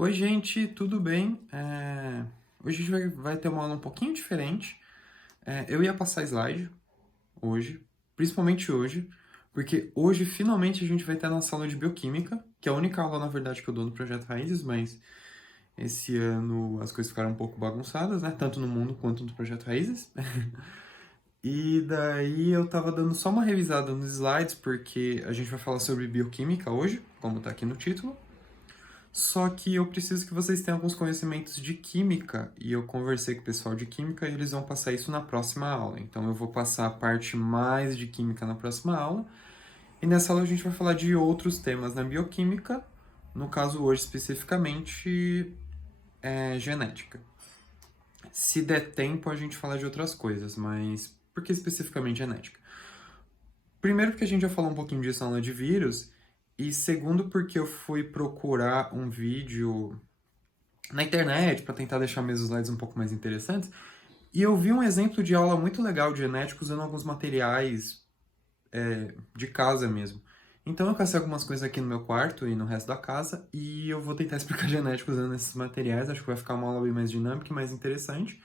Oi, gente, tudo bem? Hoje a gente vai ter uma aula um pouquinho diferente. Eu ia passar slide hoje, principalmente hoje, porque hoje finalmente a gente vai ter a nossa aula de bioquímica, que é a única aula, na verdade, que eu dou no Projeto Raízes, mas esse ano as coisas ficaram um pouco bagunçadas, né? Tanto no mundo quanto no Projeto Raízes. E daí eu tava dando só uma revisada nos slides, porque a gente vai falar sobre bioquímica hoje, como tá aqui no título. Só que eu preciso que vocês tenham alguns conhecimentos de química, e eu conversei com o pessoal de química e eles vão passar isso na próxima aula. Então eu vou passar a parte mais de química na próxima aula, e nessa aula a gente vai falar de outros temas na bioquímica, no caso hoje especificamente genética. Se der tempo a gente fala de outras coisas, mas por que especificamente genética? Primeiro porque a gente já falou um pouquinho disso na aula de vírus, e segundo porque eu fui procurar um vídeo na internet para tentar deixar meus slides um pouco mais interessantes. E eu vi um exemplo de aula muito legal de genética usando alguns materiais de casa mesmo. Então eu cacei algumas coisas aqui no meu quarto e no resto da casa e eu vou tentar explicar genética usando esses materiais. Acho que vai ficar uma aula bem mais dinâmica e mais interessante.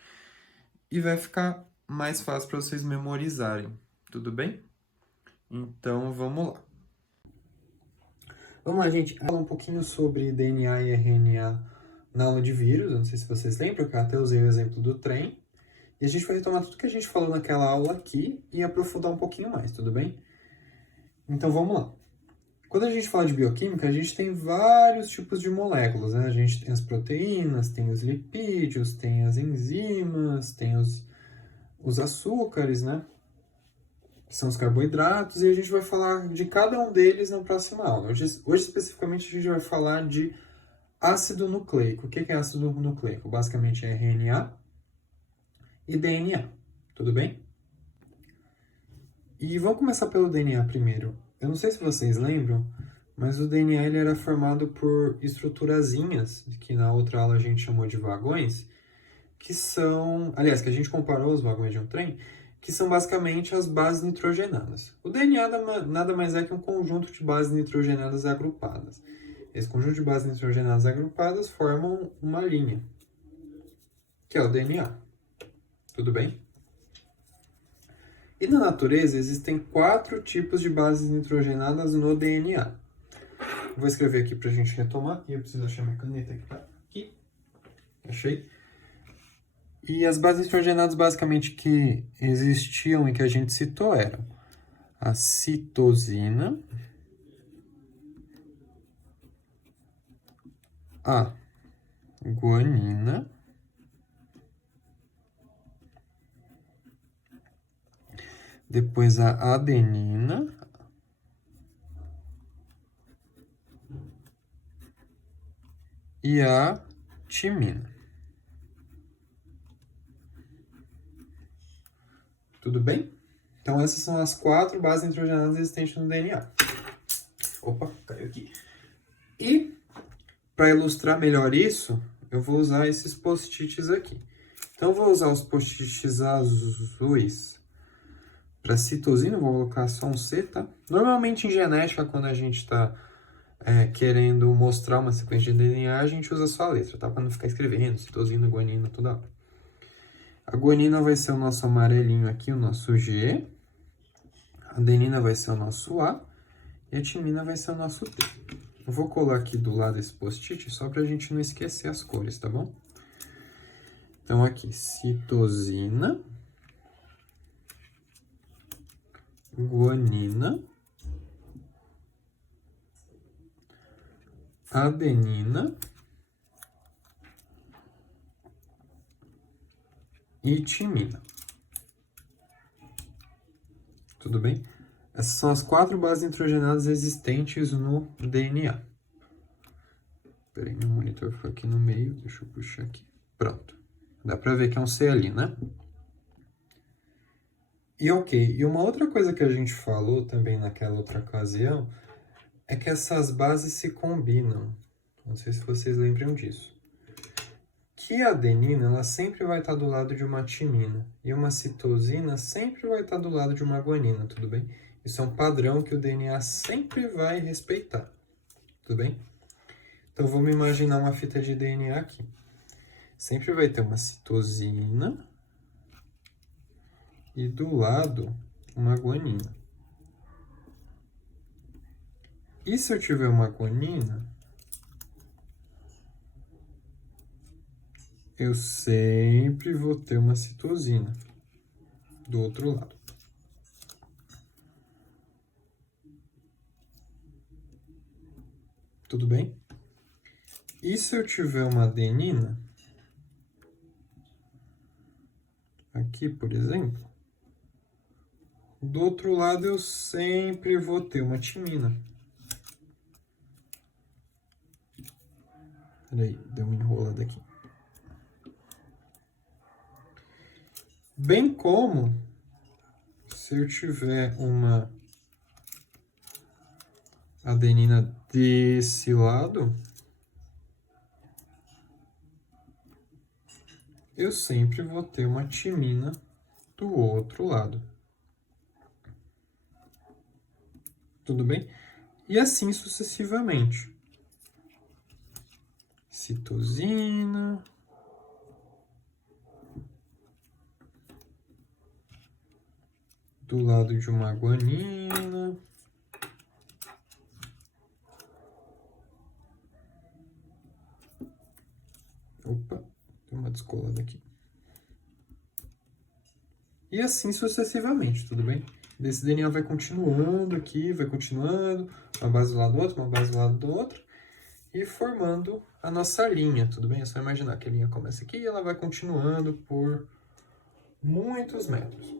E vai ficar mais fácil para vocês memorizarem. Tudo bem? Então vamos lá. Vamos lá, gente. Falar um pouquinho sobre DNA e RNA na aula de vírus. Eu não sei se vocês lembram, que eu até usei o exemplo do trem. E a gente vai retomar tudo que a gente falou naquela aula aqui e aprofundar um pouquinho mais, tudo bem? Então vamos lá. Quando a gente fala de bioquímica, a gente tem vários tipos de moléculas, né? A gente tem as proteínas, tem os lipídios, tem as enzimas, tem os açúcares, né? Que são os carboidratos, e a gente vai falar de cada um deles na próxima aula. Hoje especificamente, a gente vai falar de ácido nucleico. O que é ácido nucleico? Basicamente é RNA e DNA, tudo bem? E vamos começar pelo DNA primeiro. Eu não sei se vocês lembram, mas o DNA ele era formado por estruturazinhas, que na outra aula a gente chamou de vagões, que são, aliás, que a gente comparou os vagões de um trem, que são basicamente as bases nitrogenadas. O DNA nada mais é que um conjunto de bases nitrogenadas agrupadas. Esse conjunto de bases nitrogenadas agrupadas formam uma linha, que é o DNA. Tudo bem? E na natureza existem 4 tipos de bases nitrogenadas no DNA. Vou escrever aqui para a gente retomar. E eu preciso achar minha caneta que tá aqui. Achei. E as bases nitrogenadas basicamente que existiam e que a gente citou eram a citosina, a guanina, depois a adenina, e a timina. Tudo bem? Então essas são as 4 bases nitrogenadas existentes no DNA. Opa, caiu aqui. E para ilustrar melhor isso, eu vou usar esses post-its aqui. Então eu vou usar os post-its azuis para citosina, vou colocar só um C, tá? Normalmente em genética, quando a gente está querendo mostrar uma sequência de DNA, a gente usa só a letra, tá? Para não ficar escrevendo citosina, guanina, toda hora. A guanina vai ser o nosso amarelinho aqui, o nosso G. A adenina vai ser o nosso A. E a timina vai ser o nosso T. Eu vou colar aqui do lado esse post-it só para a gente não esquecer as cores, tá bom? Então aqui, citosina, guanina, adenina e timina. Tudo bem? Essas são as 4 bases nitrogenadas existentes no DNA. Peraí, meu monitor foi aqui no meio, deixa eu puxar aqui. Pronto. Dá pra ver que é um C ali, né? E ok, e uma outra coisa que a gente falou também naquela outra ocasião é que essas bases se combinam. Não sei se vocês lembram disso. Que a adenina, ela sempre vai estar do lado de uma timina. E uma citosina sempre vai estar do lado de uma guanina, tudo bem? Isso é um padrão que o DNA sempre vai respeitar, tudo bem? Então, vamos imaginar uma fita de DNA aqui. Sempre vai ter uma citosina e do lado uma guanina. E se eu tiver uma guanina, eu sempre vou ter uma citosina do outro lado. Tudo bem? E se eu tiver uma adenina, aqui, por exemplo, do outro lado eu sempre vou ter uma timina. Peraí, deu uma enrolada aqui. Bem como se eu tiver uma adenina desse lado, eu sempre vou ter uma timina do outro lado. Tudo bem? E assim sucessivamente. Citosina. Do lado de uma guanina. Opa, tem uma descolada aqui. E assim sucessivamente, tudo bem? Esse DNA vai continuando aqui, vai continuando, uma base do lado do outro, uma base do lado do outro, e formando a nossa linha, tudo bem? É só imaginar que a linha começa aqui e ela vai continuando por muitos metros.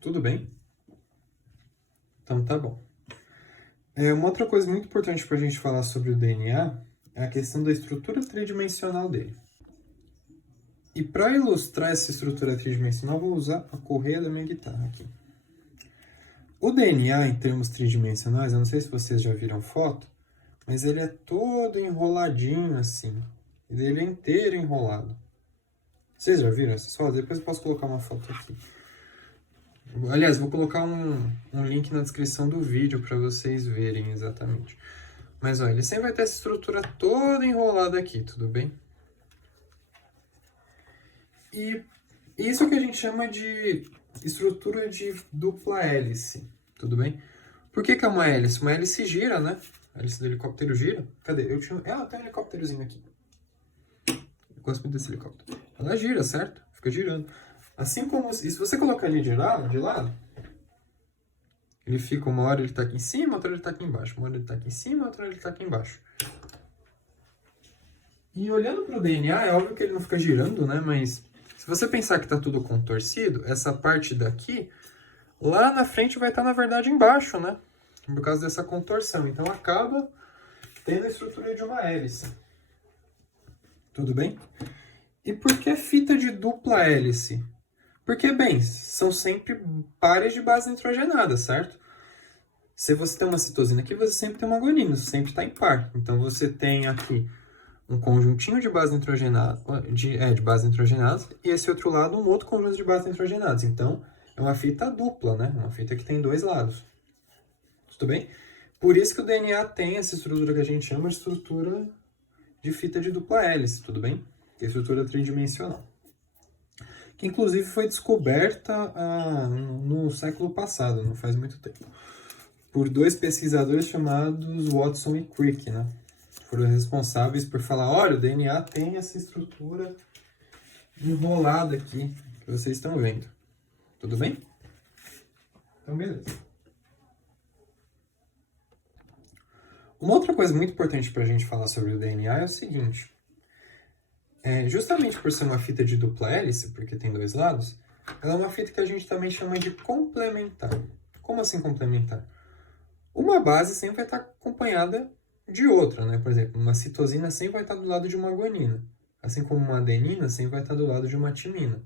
Tudo bem? Então tá bom. Uma outra coisa muito importante para a gente falar sobre o DNA é a questão da estrutura tridimensional dele. E para ilustrar essa estrutura tridimensional, vou usar a correia da minha guitarra aqui. O DNA, em termos tridimensionais, eu não sei se vocês já viram foto, mas ele é todo enroladinho assim. Ele é inteiro enrolado. Vocês já viram essas fotos? Depois eu posso colocar uma foto aqui. Aliás, vou colocar um link na descrição do vídeo para vocês verem exatamente. Mas olha, ele sempre vai ter essa estrutura toda enrolada aqui, tudo bem? E isso que a gente chama de estrutura de dupla hélice, tudo bem? Por que é uma hélice? Uma hélice gira, né? A hélice do helicóptero gira. Cadê? Tem um helicópterozinho aqui. Eu gosto muito desse helicóptero. Ela gira, certo? Fica girando. Assim como... E se você colocar ele de lado, ele fica uma hora ele tá aqui em cima, outra hora ele tá aqui embaixo. Uma hora ele tá aqui em cima, outra hora ele tá aqui embaixo. E olhando para o DNA, é óbvio que ele não fica girando, né? Mas se você pensar que tá tudo contorcido, essa parte daqui, lá na frente vai estar, na verdade, embaixo, né? Por causa dessa contorção. Então, acaba tendo a estrutura de uma hélice. Tudo bem? E por que fita de dupla hélice? Porque, bem, são sempre pares de base nitrogenada, certo? Se você tem uma citosina aqui, você sempre tem uma guanina, você sempre está em par. Então, você tem aqui um conjuntinho de base nitrogenada, de base nitrogenadas, e esse outro lado um outro conjunto de bases nitrogenadas. Então, é uma fita dupla, né? Uma fita que tem dois lados. Tudo bem? Por isso que o DNA tem essa estrutura que a gente chama de estrutura de fita de dupla hélice, tudo bem? Que é a estrutura tridimensional. Que inclusive foi descoberta no século passado, não faz muito tempo, por dois pesquisadores chamados Watson e Crick, né? Foram responsáveis por falar, olha, o DNA tem essa estrutura enrolada aqui, que vocês estão vendo. Tudo bem? Então, beleza. Uma outra coisa muito importante para a gente falar sobre o DNA é o seguinte. Justamente por ser uma fita de dupla hélice, porque tem dois lados, ela é uma fita que a gente também chama de complementar. Como assim complementar? Uma base sempre vai estar acompanhada de outra, né? Por exemplo, uma citosina sempre vai estar do lado de uma guanina, assim como uma adenina sempre vai estar do lado de uma timina.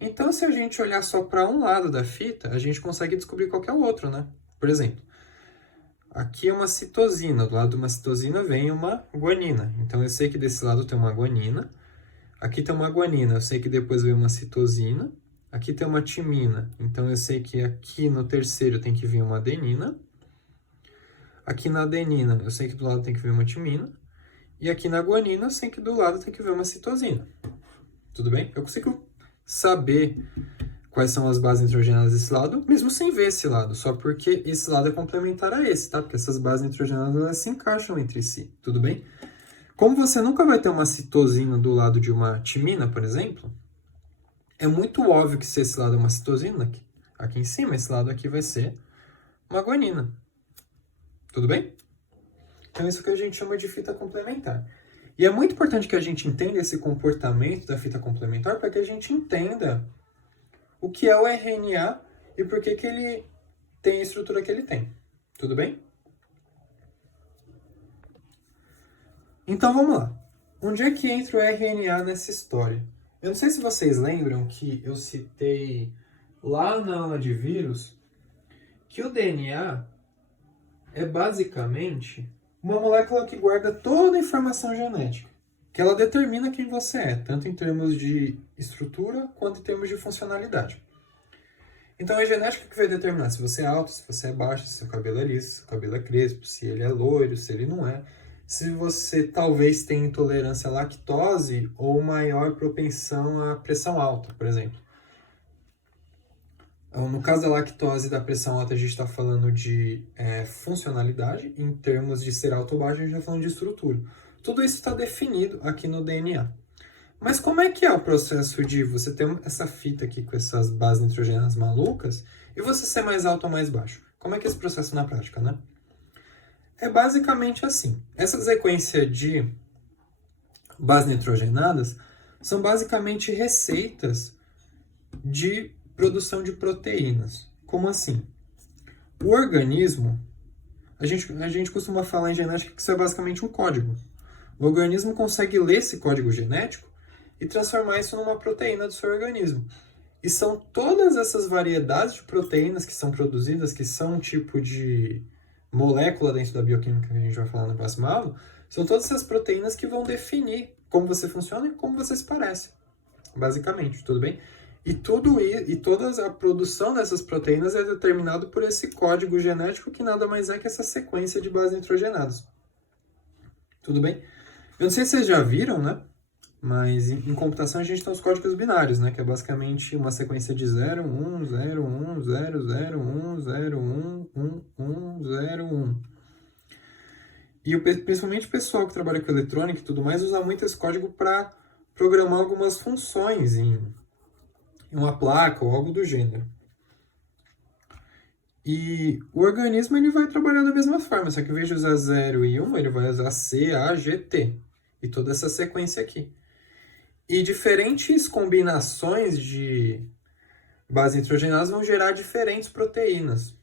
Então, se a gente olhar só para um lado da fita, a gente consegue descobrir qual que é o outro, né? Por exemplo, aqui é uma citosina, do lado de uma citosina vem uma guanina. Então, eu sei que desse lado tem uma guanina, aqui tem uma guanina, eu sei que depois vem uma citosina, aqui tem uma timina, então eu sei que aqui no terceiro tem que vir uma adenina, aqui na adenina eu sei que do lado tem que vir uma timina, e aqui na guanina eu sei que do lado tem que vir uma citosina. Tudo bem? Eu consigo saber quais são as bases nitrogenadas desse lado, mesmo sem ver esse lado, só porque esse lado é complementar a esse, tá? Porque essas bases nitrogenadas, elas se encaixam entre si, tudo bem? Como você nunca vai ter uma citosina do lado de uma timina, por exemplo, é muito óbvio que se esse lado é uma citosina, aqui em cima, esse lado aqui vai ser uma guanina. Tudo bem? Então, isso que a gente chama de fita complementar. E é muito importante que a gente entenda esse comportamento da fita complementar para que a gente entenda o que é o RNA e por que ele tem a estrutura que ele tem. Tudo bem? Então, vamos lá. Onde é que entra o RNA nessa história? Eu não sei se vocês lembram que eu citei lá na aula de vírus que o DNA é basicamente uma molécula que guarda toda a informação genética, que ela determina quem você é, tanto em termos de estrutura quanto em termos de funcionalidade. Então é a genética que vai determinar se você é alto, se você é baixo, se seu cabelo é liso, se seu cabelo é crespo, se ele é loiro, se ele não é, se você talvez tenha intolerância à lactose ou maior propensão à pressão alta, por exemplo. No caso da lactose e da pressão alta, a gente está falando de funcionalidade. Em termos de ser alto ou baixo, a gente está falando de estrutura. Tudo isso está definido aqui no DNA. Mas como é que é o processo de você ter essa fita aqui com essas bases nitrogenadas malucas e você ser mais alto ou mais baixo? Como é que é esse processo na prática, né? É basicamente assim. Essa sequência de bases nitrogenadas são basicamente receitas de produção de proteínas. Como assim? O organismo, a gente costuma falar em genética que isso é basicamente um código. O organismo consegue ler esse código genético e transformar isso numa proteína do seu organismo. E são todas essas variedades de proteínas que são produzidas, que são um tipo de molécula dentro da bioquímica que a gente vai falar na próxima aula, são todas essas proteínas que vão definir como você funciona e como você se parece. Basicamente, tudo bem? E toda a produção dessas proteínas é determinado por esse código genético que nada mais é que essa sequência de bases nitrogenadas. Tudo bem? Eu não sei se vocês já viram, né? Mas em computação a gente tem os códigos binários, né? Que é basicamente uma sequência de 0, 1, 0, 1, 0, 0, 1, 0, 1, 1, 1, 0, 1. E principalmente o pessoal que trabalha com eletrônica e tudo mais usa muito esse código para programar algumas funções em uma placa ou algo do gênero. E o organismo ele vai trabalhar da mesma forma, só que em vez de usar 0 e 1, ele vai usar C, A, G, T. E toda essa sequência aqui. E diferentes combinações de bases nitrogenadas vão gerar diferentes proteínas.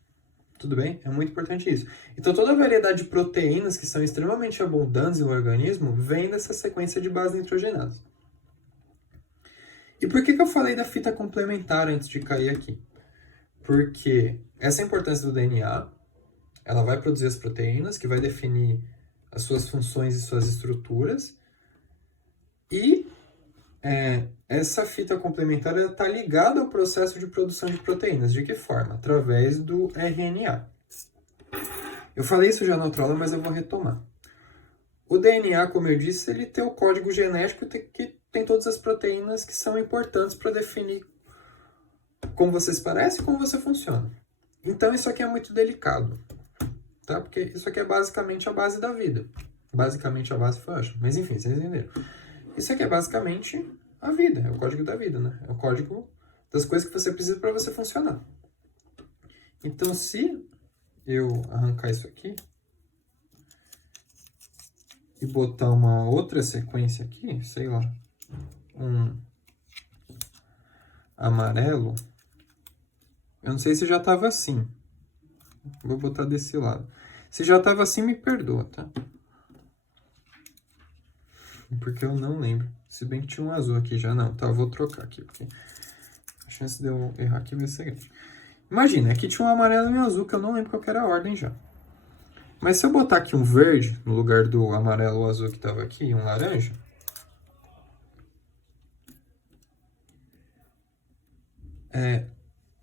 Tudo bem? É muito importante isso. Então, toda a variedade de proteínas que são extremamente abundantes no organismo vem dessa sequência de bases nitrogenadas. E por que eu falei da fita complementar antes de cair aqui? Porque essa é a importância do DNA. Ela vai produzir as proteínas, que vai definir as suas funções e suas estruturas. E essa fita complementar está ligada ao processo de produção de proteínas. De que forma? Através do RNA. Eu falei isso já na outra aula, mas eu vou retomar. O DNA, como eu disse, ele tem o código genético que tem todas as proteínas que são importantes para definir como você se parece e como você funciona. Então, isso aqui é muito delicado, tá? Porque isso aqui é basicamente a base da vida. Basicamente a base foi ótimo. Mas enfim, vocês entenderam. Isso aqui é basicamente a vida, é o código da vida, né? É o código das coisas que você precisa para você funcionar. Então, se eu arrancar isso aqui e botar uma outra sequência aqui, sei lá, um amarelo, eu não sei se já estava assim. Vou botar desse lado. Se já estava assim, me perdoa, tá? Porque eu não lembro. Se bem que tinha um azul aqui já. Não, tá, eu vou trocar aqui, porque a chance de eu errar aqui vai ser grande. Imagina, aqui tinha um amarelo e um azul, que eu não lembro qual que era a ordem já. Mas se eu botar aqui um verde, no lugar do amarelo ou azul que estava aqui, e um laranja...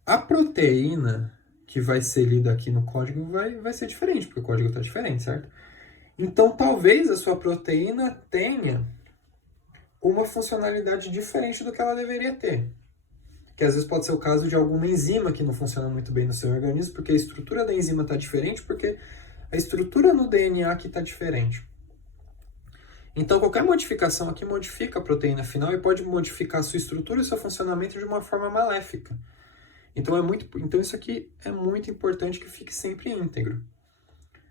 a proteína que vai ser lida aqui no código vai ser diferente, porque o código está diferente, certo? Então, talvez a sua proteína tenha uma funcionalidade diferente do que ela deveria ter. Que às vezes pode ser o caso de alguma enzima que não funciona muito bem no seu organismo, porque a estrutura da enzima está diferente, porque a estrutura no DNA aqui está diferente. Então, qualquer modificação aqui modifica a proteína final e pode modificar a sua estrutura e seu funcionamento de uma forma maléfica. Então, isso aqui é muito importante que fique sempre íntegro.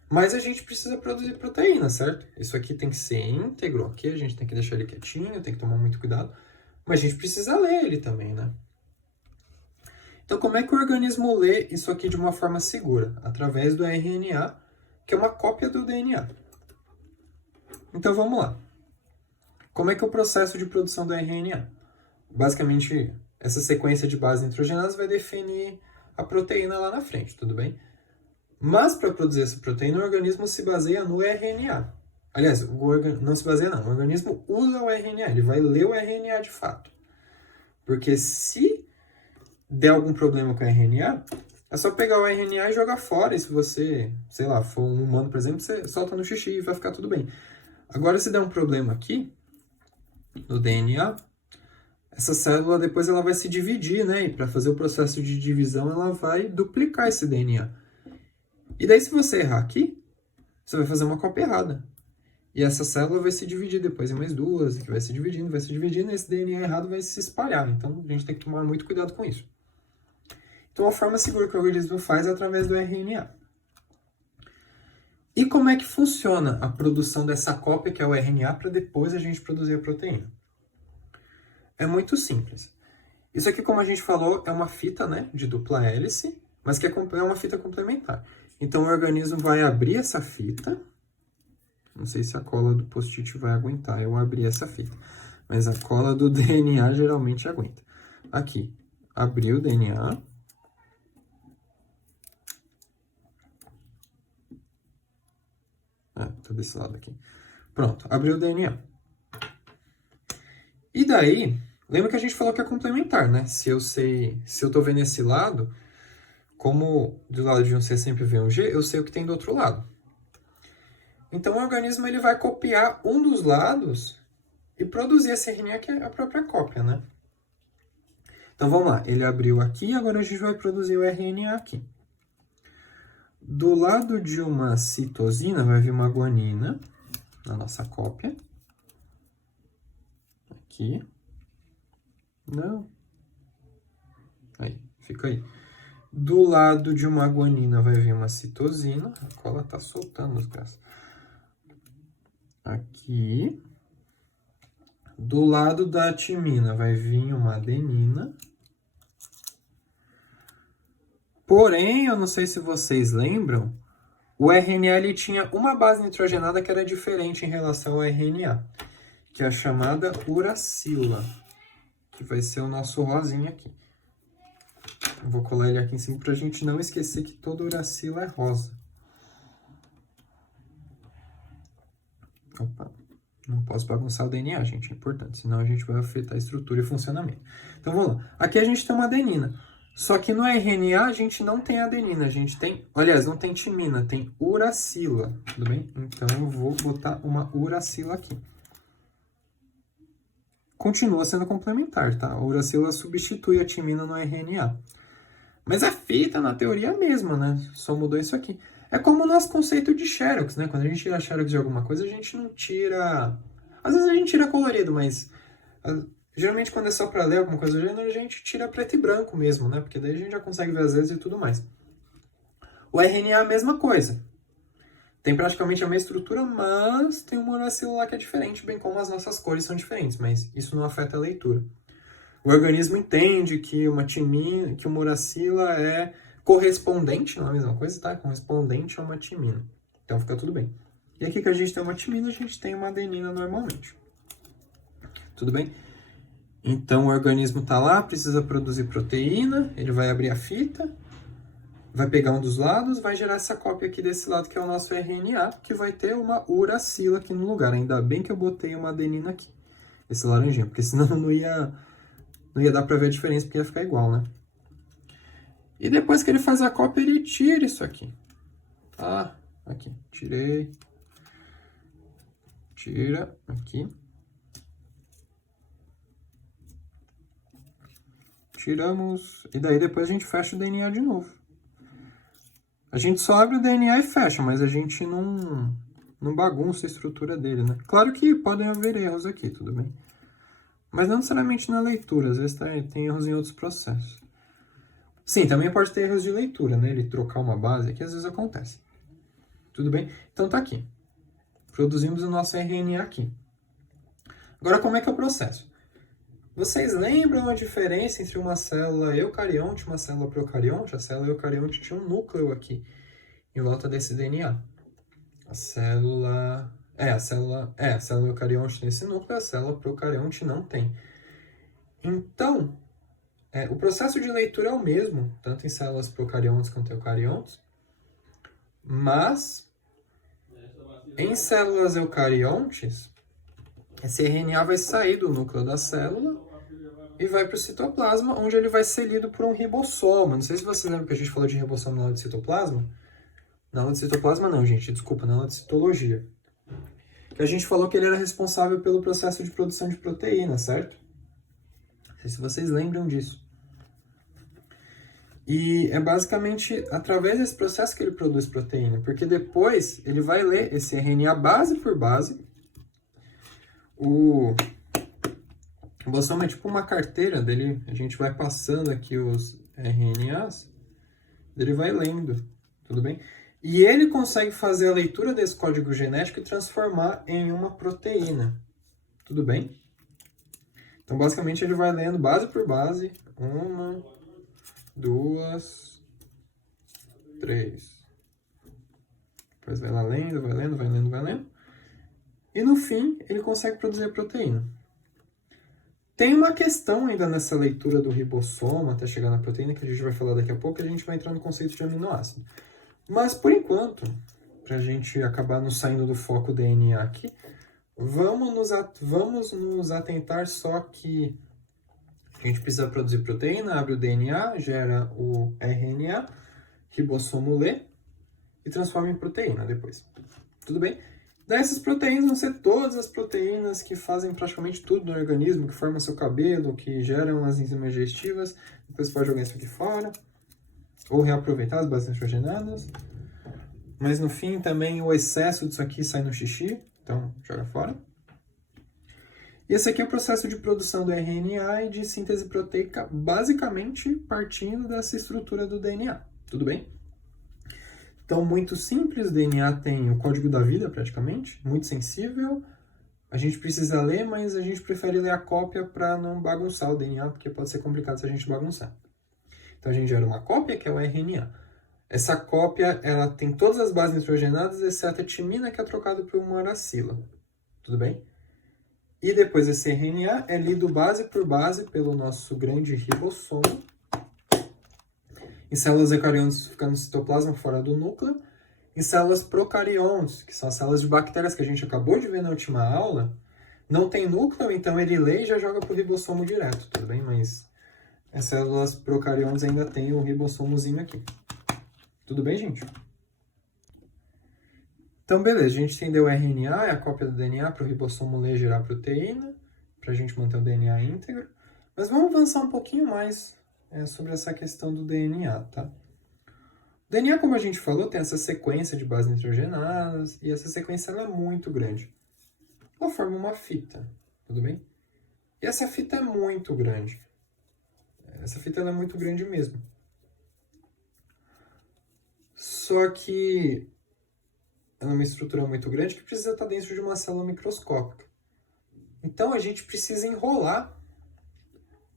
Mas a gente precisa produzir proteína, certo? Isso aqui tem que ser íntegro, ok? A gente tem que deixar ele quietinho, tem que tomar muito cuidado. Mas a gente precisa ler ele também, né? Então, como é que o organismo lê isso aqui de uma forma segura? Através do RNA, que é uma cópia do DNA. Então, vamos lá. Como é que é o processo de produção do RNA? Basicamente, essa sequência de bases nitrogenadas vai definir a proteína lá na frente, tudo bem? Mas, para produzir essa proteína, o organismo se baseia no RNA. Aliás, não se baseia não, o organismo usa o RNA, ele vai ler o RNA de fato. Porque se der algum problema com o RNA, é só pegar o RNA e jogar fora. E se você, sei lá, for um humano, por exemplo, você solta no xixi e vai ficar tudo bem. Agora, se der um problema aqui, no DNA, essa célula depois ela vai se dividir, né? E para fazer o processo de divisão, ela vai duplicar esse DNA. E daí, se você errar aqui, você vai fazer uma cópia errada. E essa célula vai se dividir depois em mais duas, que vai se dividindo, e esse DNA errado vai se espalhar. Então, a gente tem que tomar muito cuidado com isso. Então, a forma segura que o organismo faz é através do RNA. E como é que funciona a produção dessa cópia, que é o RNA, para depois a gente produzir a proteína? É muito simples. Isso aqui, como a gente falou, é uma fita, né, de dupla hélice, mas que é uma fita complementar. Então, o organismo vai abrir essa fita. Não sei se a cola do post-it vai aguentar eu abrir essa fita, mas a cola do DNA geralmente aguenta. Aqui, abriu o DNA. Tá desse lado aqui. Pronto, abriu o DNA. E daí, lembra que a gente falou que é complementar, né? Se eu tô vendo esse lado, como do lado de um C sempre vem um G, eu sei o que tem do outro lado. Então, o organismo ele vai copiar um dos lados e produzir esse RNA, que é a própria cópia, né? Então, vamos lá. Ele abriu aqui, agora a gente vai produzir o RNA aqui. Do lado de uma citosina vai vir uma guanina, na nossa cópia. Aqui. Não. Aí, fica aí. Do lado de uma guanina vai vir uma citosina. A cola tá soltando os braços. Aqui. Do lado da timina vai vir uma adenina. Porém, eu não sei se vocês lembram, o RNA ele tinha uma base nitrogenada que era diferente em relação ao RNA, que é a chamada uracila, que vai ser o nosso rosinha aqui. Eu vou colar ele aqui em cima para a gente não esquecer que toda uracila é rosa. Opa, não posso bagunçar o DNA, gente, é importante, senão a gente vai afetar a estrutura e funcionamento. Então vamos lá, aqui a gente tem uma adenina. Só que no RNA a gente não tem adenina, a gente tem, aliás, não tem timina, tem uracila, tudo bem? Então eu vou botar uma uracila aqui. Continua sendo complementar, tá? A uracila substitui a timina no RNA. Mas a fita, na teoria, é a mesma, né? Só mudou isso aqui. É como o nosso conceito de xerox, né? Quando a gente tira xerox de alguma coisa, a gente não tira... Às vezes a gente tira colorido, mas... Geralmente, quando é só para ler alguma coisa do gênero, a gente tira preto e branco mesmo, né? Porque daí a gente já consegue ver as vezes e tudo mais. O RNA é a mesma coisa. Tem praticamente a mesma estrutura, mas tem uma uracila lá que é diferente, bem como as nossas cores são diferentes, mas isso não afeta a leitura. O organismo entende que uma timina, que uma uracila é correspondente, não é a mesma coisa, tá? Correspondente a uma timina. Então fica tudo bem. E aqui que a gente tem uma timina, a gente tem uma adenina normalmente. Tudo bem? Então, o organismo está lá, precisa produzir proteína, ele vai abrir a fita, vai pegar um dos lados, vai gerar essa cópia aqui desse lado, que é o nosso RNA, que vai ter uma uracila aqui no lugar. Ainda bem que eu botei uma adenina aqui, esse laranjinha, porque senão não ia dar para ver a diferença, porque ia ficar igual, né? E depois que ele faz a cópia, ele tira isso aqui. Ah, aqui, tirei. Tira aqui. Tiramos. E daí depois a gente fecha o DNA de novo. A gente só abre o DNA e fecha, mas a gente não bagunça a estrutura dele, né? Claro que podem haver erros aqui, tudo bem? Mas não necessariamente na leitura, às vezes tem erros em outros processos. Sim, também pode ter erros de leitura, né? Ele trocar uma base aqui, às vezes acontece. Tudo bem? Então tá aqui. Produzimos o nosso RNA aqui. Agora, como é que é o processo? Vocês lembram a diferença entre uma célula eucarionte e uma célula procarionte? A célula eucarionte tinha um núcleo aqui, em volta desse DNA. A célula eucarionte tem esse núcleo, a célula procarionte não tem. Então, o processo de leitura é o mesmo, tanto em células procariontes quanto eucariontes, mas em células eucariontes, esse RNA vai sair do núcleo da célula e vai para o citoplasma, onde ele vai ser lido por um ribossoma. Não sei se vocês lembram que a gente falou de ribossoma na aula de citoplasma. Na aula de citoplasma não, gente, desculpa, na aula de citologia. Que a gente falou que ele era responsável pelo processo de produção de proteína, certo? Não sei se vocês lembram disso. E é basicamente através desse processo que ele produz proteína, porque depois ele vai ler esse RNA base por base. O ribossoma é tipo uma carteira dele, a gente vai passando aqui os RNAs, ele vai lendo, tudo bem? E ele consegue fazer a leitura desse código genético e transformar em uma proteína, tudo bem? Então, basicamente, ele vai lendo base por base, 1, 2, 3. Depois vai lá lendo, vai lendo, vai lendo, vai lendo. E no fim, ele consegue produzir a proteína. Tem uma questão ainda nessa leitura do ribossoma até chegar na proteína, que a gente vai falar daqui a pouco, que a gente vai entrar no conceito de aminoácido. Mas, por enquanto, para a gente acabar não saindo do foco DNA aqui, vamos nos atentar só que a gente precisa produzir proteína, abre o DNA, gera o RNA, ribossomo lê e transforma em proteína depois. Tudo bem? Dessas proteínas vão ser todas as proteínas que fazem praticamente tudo no organismo, que formam seu cabelo, que geram as enzimas digestivas. Depois você pode jogar isso aqui fora, ou reaproveitar as bases nitrogenadas. Mas no fim também o excesso disso aqui sai no xixi, então joga fora. E esse aqui é o processo de produção do RNA e de síntese proteica, basicamente partindo dessa estrutura do DNA. Tudo bem? Então, muito simples, o DNA tem o código da vida, praticamente, muito sensível. A gente precisa ler, mas a gente prefere ler a cópia para não bagunçar o DNA, porque pode ser complicado se a gente bagunçar. Então, a gente gera uma cópia, que é o RNA. Essa cópia, ela tem todas as bases nitrogenadas, exceto a timina, que é trocada por uma uracila. Tudo bem? E depois esse RNA é lido base por base pelo nosso grande ribossomo. Em células eucariontes fica no citoplasma fora do núcleo. Em células procariontes, que são as células de bactérias que a gente acabou de ver na última aula, não tem núcleo, então ele lê e já joga para o ribossomo direto, tudo bem? Mas as células procariontes ainda tem o ribossomozinho aqui. Tudo bem, gente? Então, beleza, a gente entendeu o RNA, é a cópia do DNA para o ribossomo ler e gerar proteína, para a gente manter o DNA íntegro. Mas vamos avançar um pouquinho mais sobre essa questão do DNA, tá? O DNA, como a gente falou, tem essa sequência de bases nitrogenadas, e essa sequência ela é muito grande. Ela forma uma fita, tudo bem? E essa fita é muito grande. Essa fita ela é muito grande mesmo. Só que ela é uma estrutura muito grande que precisa estar dentro de uma célula microscópica. Então, a gente precisa enrolar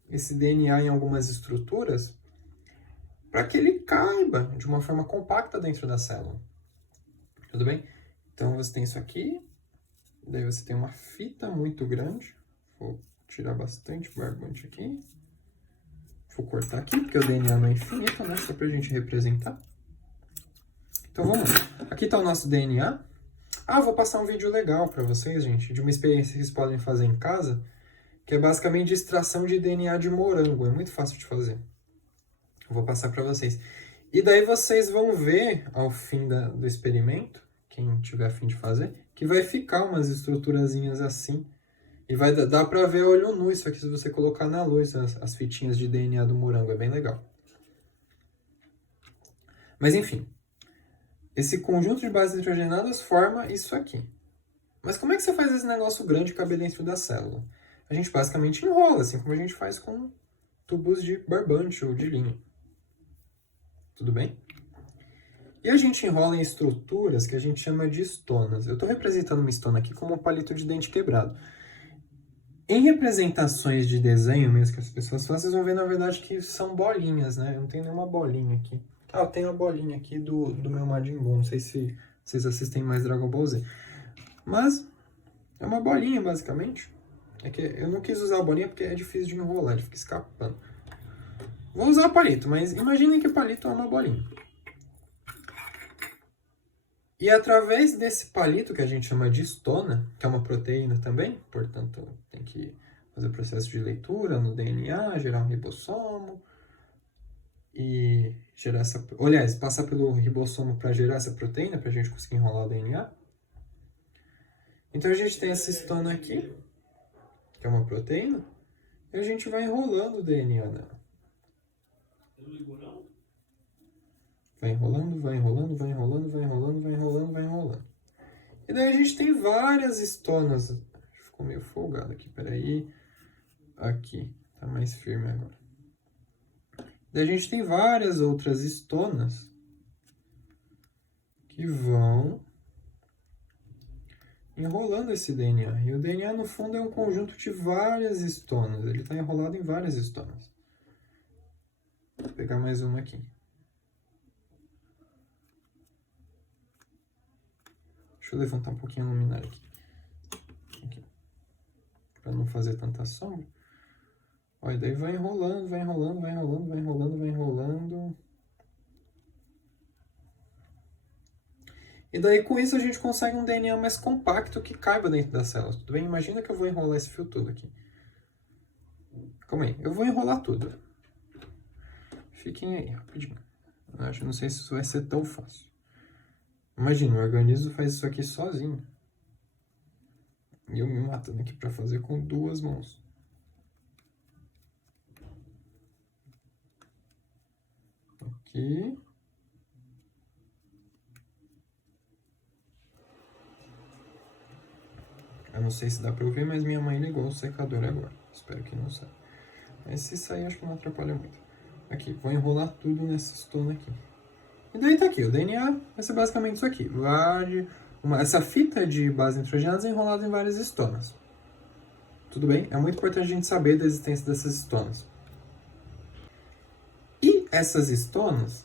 esse DNA em algumas estruturas para que ele caiba de uma forma compacta dentro da célula. Tudo bem? Então, você tem isso aqui. Daí você tem uma fita muito grande. Vou tirar bastante barbante aqui. Vou cortar aqui, porque o DNA não é infinito, né? Só para a gente representar. Então, vamos lá. Aqui está o nosso DNA. Vou passar um vídeo legal para vocês, gente, de uma experiência que vocês podem fazer em casa, que é basicamente de extração de DNA de morango. É muito fácil de fazer. Vou passar para vocês. E daí vocês vão ver, ao fim do experimento, quem tiver a fim de fazer, que vai ficar umas estruturazinhas assim. E vai dar para ver a olho nu isso aqui se você colocar na luz, as fitinhas de DNA do morango. É bem legal. Mas enfim, esse conjunto de bases nitrogenadas forma isso aqui. Mas como é que você faz esse negócio grande caber dentro da célula? A gente basicamente enrola, assim como a gente faz com tubos de barbante ou de linha. Tudo bem? E a gente enrola em estruturas que a gente chama de estonas. Eu estou representando uma estona aqui como um palito de dente quebrado. Em representações de desenho mesmo que as pessoas fazem, vocês vão ver na verdade que são bolinhas, né? Eu não tenho nenhuma bolinha aqui. Ah, eu tenho a bolinha aqui do meu Majin Buu. Não sei se vocês assistem mais Dragon Ball Z. Mas é uma bolinha, basicamente. É que eu não quis usar a bolinha porque é difícil de enrolar, ele fica escapando. Vou usar o palito, mas imaginem que o palito é uma bolinha. E através desse palito, que a gente chama de estona, que é uma proteína também, portanto tem que fazer o processo de leitura no DNA, gerar um ribossomo e gerar essa... Aliás, passar pelo ribossomo para gerar essa proteína, para a gente conseguir enrolar o DNA. Então a gente tem essa estona aqui, que é uma proteína, e a gente vai enrolando o DNA nela. Vai enrolando, vai enrolando, vai enrolando, vai enrolando, vai enrolando, vai enrolando. E daí a gente tem várias estonas. Ficou meio folgado aqui, peraí. Aqui, tá mais firme agora. Daí a gente tem várias outras estonas que vão enrolando esse DNA. E o DNA, no fundo, é um conjunto de várias estonas. Ele está enrolado em várias estonas. Vou pegar mais uma aqui. Deixa eu levantar um pouquinho a luminária aqui. Para não fazer tanta sombra. Olha, daí vai enrolando, vai enrolando, vai enrolando, vai enrolando, vai enrolando. E daí com isso a gente consegue um DNA mais compacto que caiba dentro das células. Tudo bem? Imagina que eu vou enrolar esse fio todo aqui. Calma aí, eu vou enrolar tudo. Fiquem aí, rapidinho. Eu não sei se isso vai ser tão fácil. Imagina, o organismo faz isso aqui sozinho. E eu me matando aqui para fazer com 2 mãos. Aqui. Eu não sei se dá para ouvir, mas minha mãe ligou o secador agora. Espero que não saia. Mas se sair, acho que não atrapalha muito. Aqui, vou enrolar tudo nessa estona aqui. E daí tá aqui, o DNA vai ser basicamente isso aqui. Essa fita de base nitrogenada enrolada em várias estonas. Tudo bem? É muito importante a gente saber da existência dessas estonas. E essas estonas,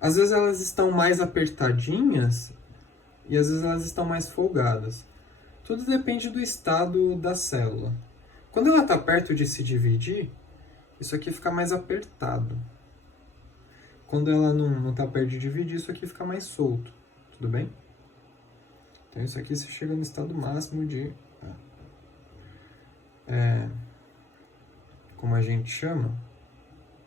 às vezes elas estão mais apertadinhas e às vezes elas estão mais folgadas. Tudo depende do estado da célula. Quando ela está perto de se dividir, isso aqui fica mais apertado. Quando ela não está perto de dividir, isso aqui fica mais solto. Tudo bem? Então isso aqui se chega no estado máximo de... como a gente chama?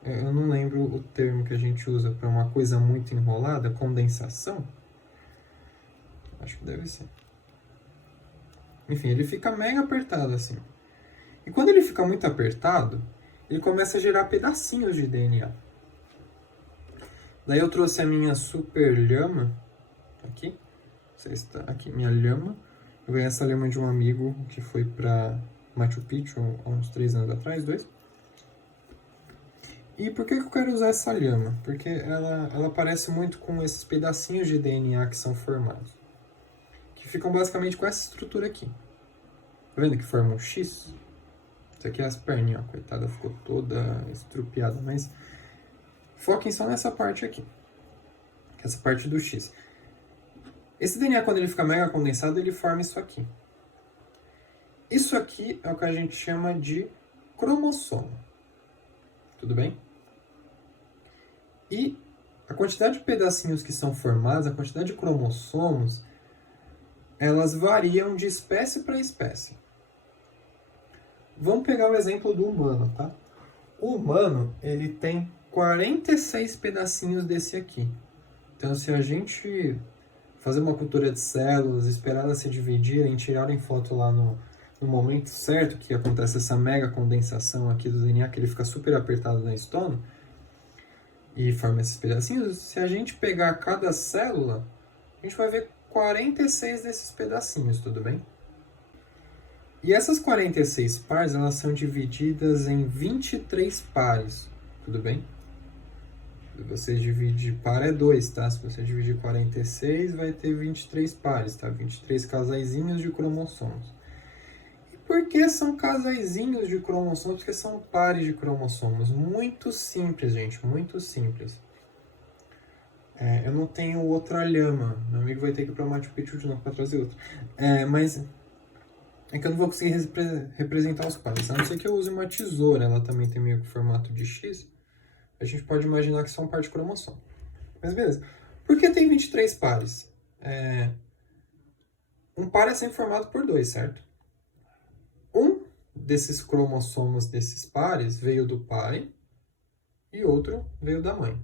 Eu não lembro o termo que a gente usa para uma coisa muito enrolada. Condensação? Acho que deve ser. Enfim, ele fica mega apertado assim. E quando ele fica muito apertado, ele começa a gerar pedacinhos de DNA. Daí eu trouxe a minha super lhama, aqui, aqui, minha lhama. Eu ganhei essa lhama de um amigo que foi para Machu Picchu há uns 3 anos atrás, 2. E por que eu quero usar essa lhama? Porque ela parece muito com esses pedacinhos de DNA que são formados. Que ficam basicamente com essa estrutura aqui. Tá vendo que forma um X? Isso aqui é as perninhas, ó, coitada, ficou toda estrupiada, mas foquem só nessa parte aqui, que é essa parte do X. Esse DNA, quando ele fica mega condensado, ele forma isso aqui. Isso aqui é o que a gente chama de cromossomo. Tudo bem? E a quantidade de pedacinhos que são formados, a quantidade de cromossomos, elas variam de espécie para espécie. Vamos pegar o exemplo do humano, tá? O humano, ele tem 46 pedacinhos desse aqui. Então, se a gente fazer uma cultura de células, esperar elas se dividirem, tirarem foto lá no momento certo, que acontece essa mega condensação aqui do DNA, que ele fica super apertado na histona, e forma esses pedacinhos, se a gente pegar cada célula, a gente vai ver 46 desses pedacinhos, tudo bem? E essas 46 pares, elas são divididas em 23 pares, tudo bem? Se você dividir, par é 2, tá? Se você dividir 46, vai ter 23 pares, tá? 23 casaizinhos de cromossomos. E por que são casaizinhos de cromossomos? Porque são pares de cromossomos. Muito simples, gente, muito simples. Eu não tenho outra lhama. Meu amigo vai ter que ir para Machu Picchu de novo para trazer outra. Mas é que eu não vou conseguir representar os pares. A não ser que eu use uma tesoura, ela também tem meio que formato de X. A gente pode imaginar que são par de cromossomo. Mas beleza. Por que tem 23 pares? Um par é sempre formado por 2, certo? Um desses cromossomos desses pares veio do pai e outro veio da mãe.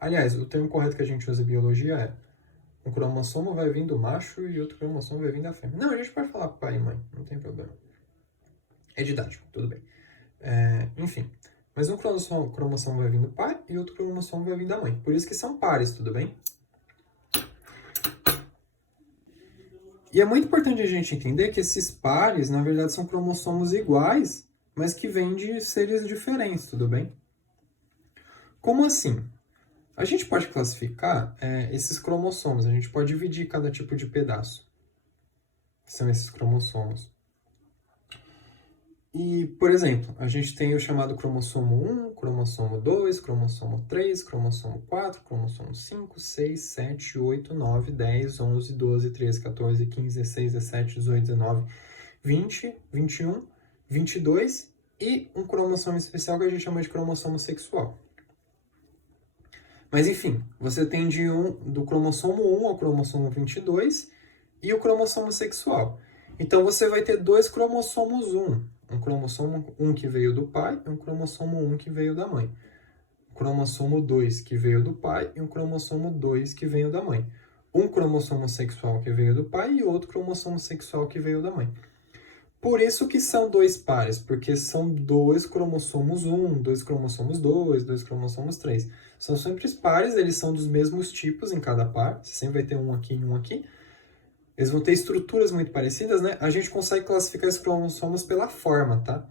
Aliás, o termo correto que a gente usa em biologia é um cromossomo vai vir do macho e outro cromossomo vai vir da fêmea. Não, a gente pode falar pai e mãe, não tem problema. É didático, tudo bem. Enfim, mas um cromossomo vai vir do pai e outro cromossomo vai vir da mãe. Por isso que são pares, tudo bem? E é muito importante a gente entender que esses pares, na verdade, são cromossomos iguais, mas que vêm de seres diferentes, tudo bem? Como assim? A gente pode classificar esses cromossomos, a gente pode dividir cada tipo de pedaço, que são esses cromossomos. E, por exemplo, a gente tem o chamado cromossomo 1, cromossomo 2, cromossomo 3, cromossomo 4, cromossomo 5, 6, 7, 8, 9, 10, 11, 12, 13, 14, 15, 16, 17, 18, 19, 20, 21, 22 e um cromossomo especial que a gente chama de cromossomo sexual. Mas, enfim, você tem do cromossomo 1 ao cromossomo 22 e o cromossomo sexual. Então, você vai ter 2 cromossomos 1. Um cromossomo 1 que veio do pai e um cromossomo 1 que veio da mãe. Um cromossomo 2 que veio do pai e um cromossomo 2 que veio da mãe. Um cromossomo sexual que veio do pai e outro cromossomo sexual que veio da mãe. Por isso que são 2 pares, porque são 2 cromossomos 1, 2 cromossomos 2, 2 cromossomos 3. São sempre pares, eles são dos mesmos tipos em cada par. Você sempre vai ter um aqui e um aqui. Eles vão ter estruturas muito parecidas, né? A gente consegue classificar os cromossomos pela forma, tá?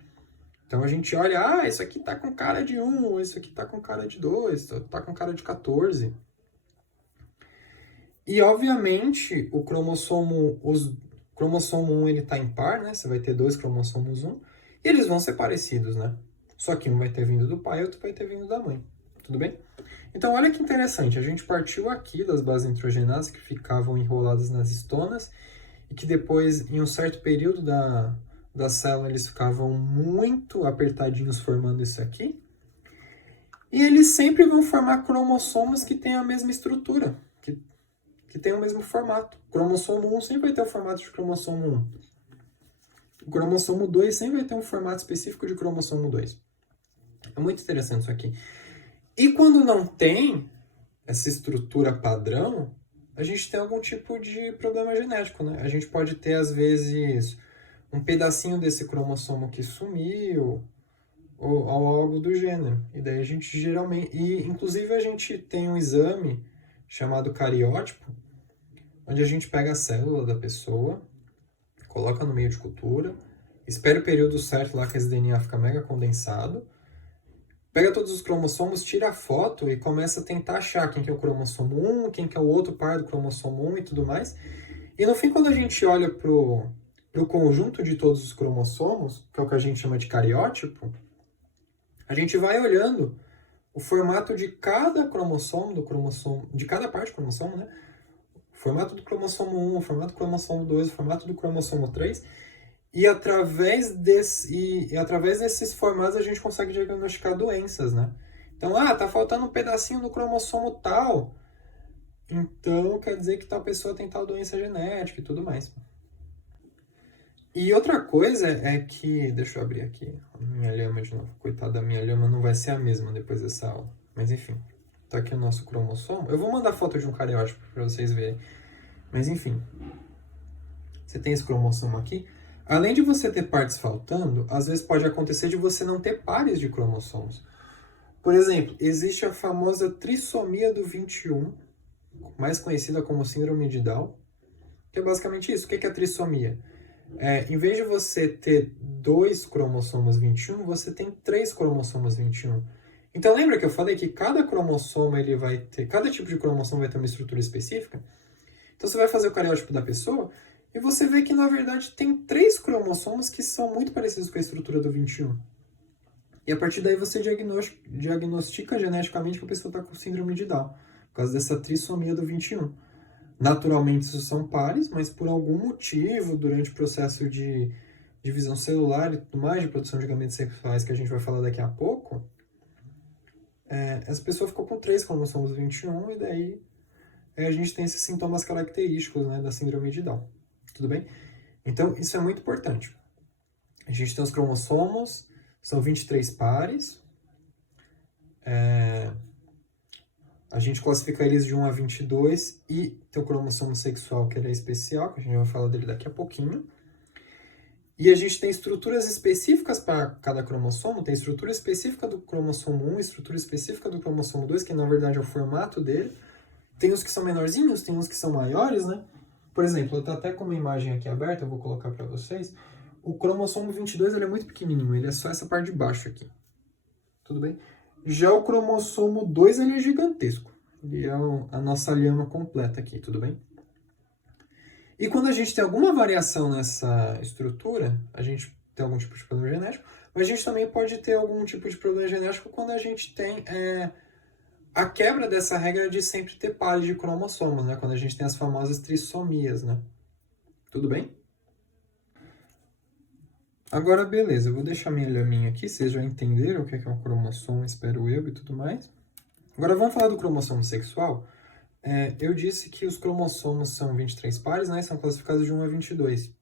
Então a gente olha, isso aqui tá com cara de 1, isso aqui tá com cara de 2, tá com cara de 14. E, obviamente, o cromossomo 1 ele tá em par, né? Você vai ter 2 cromossomos 1, e eles vão ser parecidos, né? Só que um vai ter vindo do pai e outro vai ter vindo da mãe. Tudo bem? Então, olha que interessante, a gente partiu aqui das bases nitrogenadas que ficavam enroladas nas histonas e que depois, em um certo período da célula, eles ficavam muito apertadinhos formando isso aqui. E eles sempre vão formar cromossomos que têm a mesma estrutura, que têm o mesmo formato. O cromossomo 1 sempre vai ter o formato de cromossomo 1. O cromossomo 2 sempre vai ter um formato específico de cromossomo 2. É muito interessante isso aqui. E quando não tem essa estrutura padrão, a gente tem algum tipo de problema genético, né? A gente pode ter, às vezes, um pedacinho desse cromossomo que sumiu, ou algo do gênero. E daí a gente geralmente... E, inclusive, a gente tem um exame chamado cariótipo, onde a gente pega a célula da pessoa, coloca no meio de cultura, espera o período certo lá que esse DNA fica mega condensado, pega todos os cromossomos, tira a foto e começa a tentar achar quem que é o cromossomo 1, quem que é o outro par do cromossomo 1 e tudo mais. E no fim, quando a gente olha pro conjunto de todos os cromossomos, que é o que a gente chama de cariótipo, a gente vai olhando o formato de cada cromossomo, de cada parte do cromossomo, né? O formato do cromossomo 1, o formato do cromossomo 2, o formato do cromossomo 3, e através desses formatos a gente consegue diagnosticar doenças, né? Então, tá faltando um pedacinho do cromossomo tal. Então, quer dizer que tal pessoa tem tal doença genética e tudo mais. E outra coisa é que... Deixa eu abrir aqui a minha lhama de novo. Coitada da minha lhama, não vai ser a mesma depois dessa aula. Mas enfim, tá aqui o nosso cromossomo. Eu vou mandar foto de um cariótipo para vocês verem. Mas enfim, você tem esse cromossomo aqui. Além de você ter partes faltando, às vezes pode acontecer de você não ter pares de cromossomos. Por exemplo, existe a famosa trissomia do 21, mais conhecida como síndrome de Down, que é basicamente isso. O que é a trissomia? Em vez de você ter 2 cromossomos 21, você tem 3 cromossomos 21. Então lembra que eu falei que cada cromossomo cada tipo de cromossomo vai ter uma estrutura específica? Então você vai fazer o cariótipo da pessoa e você vê que na verdade tem 3 cromossomos que são muito parecidos com a estrutura do 21. E a partir daí você diagnostica geneticamente que a pessoa está com síndrome de Down, por causa dessa trissomia do 21. Naturalmente, isso são pares, mas por algum motivo, durante o processo de divisão celular e tudo mais, de produção de gametos sexuais, que a gente vai falar daqui a pouco, essa pessoa ficou com 3 cromossomos 21, e daí a gente tem esses sintomas característicos, né, da síndrome de Down. Tudo bem? Então, isso é muito importante. A gente tem os cromossomos, são 23 pares. A gente classifica eles de 1 a 22 e tem o cromossomo sexual, que ele é especial, que a gente vai falar dele daqui a pouquinho. E a gente tem estruturas específicas para cada cromossomo, tem estrutura específica do cromossomo 1, estrutura específica do cromossomo 2, que na verdade é o formato dele. Tem uns que são menorzinhos, tem uns que são maiores, né? Por exemplo, eu tô até com uma imagem aqui aberta, eu vou colocar para vocês. O cromossomo 22 ele é muito pequenininho, ele é só essa parte de baixo aqui. Tudo bem? Já o cromossomo 2 ele é gigantesco. Ele é a nossa lhama completa aqui, tudo bem? E quando a gente tem alguma variação nessa estrutura, a gente tem algum tipo de problema genético, mas a gente também pode ter algum tipo de problema genético quando a gente tem a quebra dessa regra de sempre ter pares de cromossomos, né? Quando a gente tem as famosas trissomias, né? Tudo bem? Agora, beleza, eu vou deixar minha lhaminha aqui, vocês já entenderam o que é um cromossomo, espero eu, e tudo mais. Agora, vamos falar do cromossomo sexual. Eu disse que os cromossomos são 23 pares, né? São classificados de 1 a 22.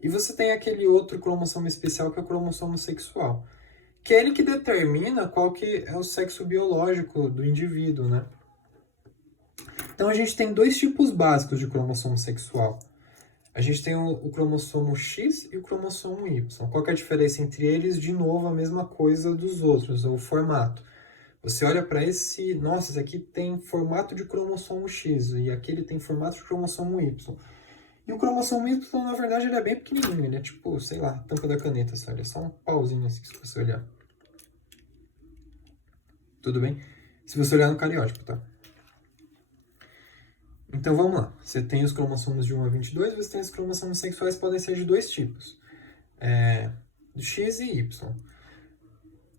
E você tem aquele outro cromossomo especial que é o cromossomo sexual, que é ele que determina qual que é o sexo biológico do indivíduo, né? Então, a gente tem 2 tipos básicos de cromossomo sexual. A gente tem o cromossomo X e o cromossomo Y. Qual que é a diferença entre eles? De novo, a mesma coisa dos outros, o formato. Você olha para esse, nossa, esse aqui tem formato de cromossomo X e aquele tem formato de cromossomo Y. E o cromossomo Y, na verdade, ele é bem pequenininho. Ele é tipo, sei lá, a tampa da caneta, sabe? É só um pauzinho assim, se você olhar. Tudo bem? Se você olhar no cariótipo, tá? Então vamos lá. Você tem os cromossomos de 1 a 22, você tem os cromossomos sexuais que podem ser de 2 tipos. Do X e Y.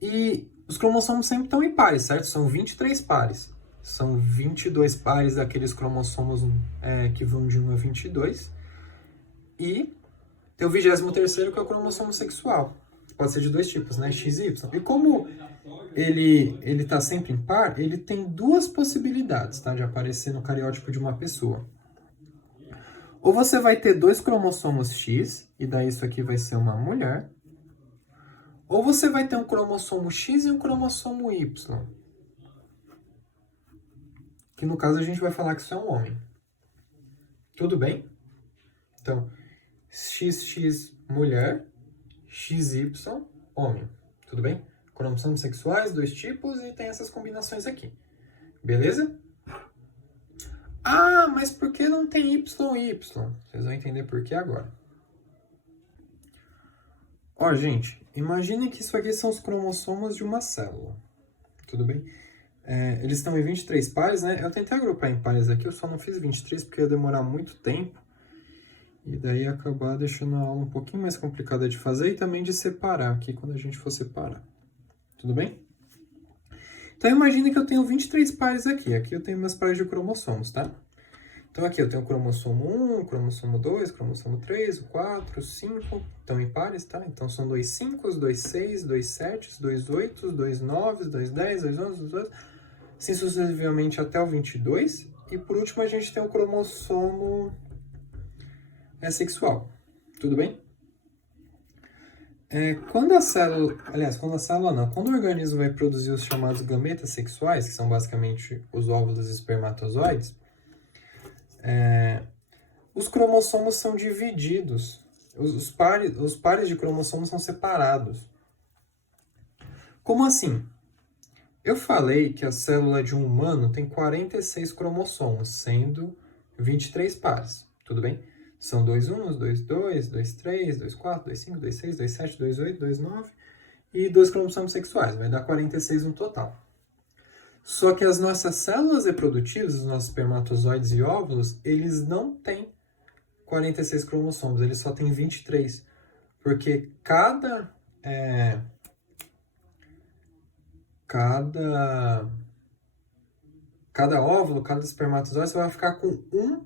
E os cromossomos sempre estão em pares, certo? São 23 pares. São 22 pares daqueles cromossomos que vão de 1 a 22. E tem o 23º, que é o cromossomo sexual. Pode ser de 2 tipos, né? X e Y. E como ele tá sempre em par, ele tem 2 possibilidades, tá? De aparecer no cariótipo de uma pessoa. Ou você vai ter 2 cromossomos X, e daí isso aqui vai ser uma mulher. Ou você vai ter um cromossomo X e um cromossomo Y. Que no caso a gente vai falar que isso é um homem. Tudo bem? Então, XX mulher, XY homem. Tudo bem? Cromossomos sexuais, 2 tipos, e tem essas combinações aqui. Beleza? Ah, mas por que não tem Y e Y? Vocês vão entender por que agora. Ó, gente, imaginem que isso aqui são os cromossomos de uma célula. Tudo bem? Eles estão em 23 pares, né? Eu tentei agrupar em pares aqui, eu só não fiz 23 porque ia demorar muito tempo. E daí ia acabar deixando a aula um pouquinho mais complicada de fazer e também de separar aqui, quando a gente for separar. Tudo bem? Então imagine que eu tenho 23 pares aqui. Aqui eu tenho meus pares de cromossomos, tá? Então aqui eu tenho o cromossomo 1, o cromossomo 2, o cromossomo 3, o 4, o 5. Estão em pares, tá? Então são 2 5, 2 6, 2 7, 2 8, 2 9, 2 10, 2 11, 2 12, assim sucessivamente até o 22. E por último a gente tem o cromossomo sexual. Tudo bem? Quando a célula, aliás, quando a célula não, quando o organismo vai produzir os chamados gametas sexuais, que são basicamente os óvulos e espermatozoides, os cromossomos são divididos. Os pares de cromossomos são separados. Como assim? Eu falei que a célula de um humano tem 46 cromossomos, sendo 23 pares, tudo bem? São 2 1, 2 2, 2 3, 2 4, 2 5, 2 6, 2 7, 2 8, 2 9 e 2 cromossomos sexuais, vai dar 46 no total. Só que as nossas células reprodutivas, os nossos espermatozoides e óvulos, eles não têm 46 cromossomos, eles só têm 23, porque cada óvulo, cada espermatozoide, você vai ficar com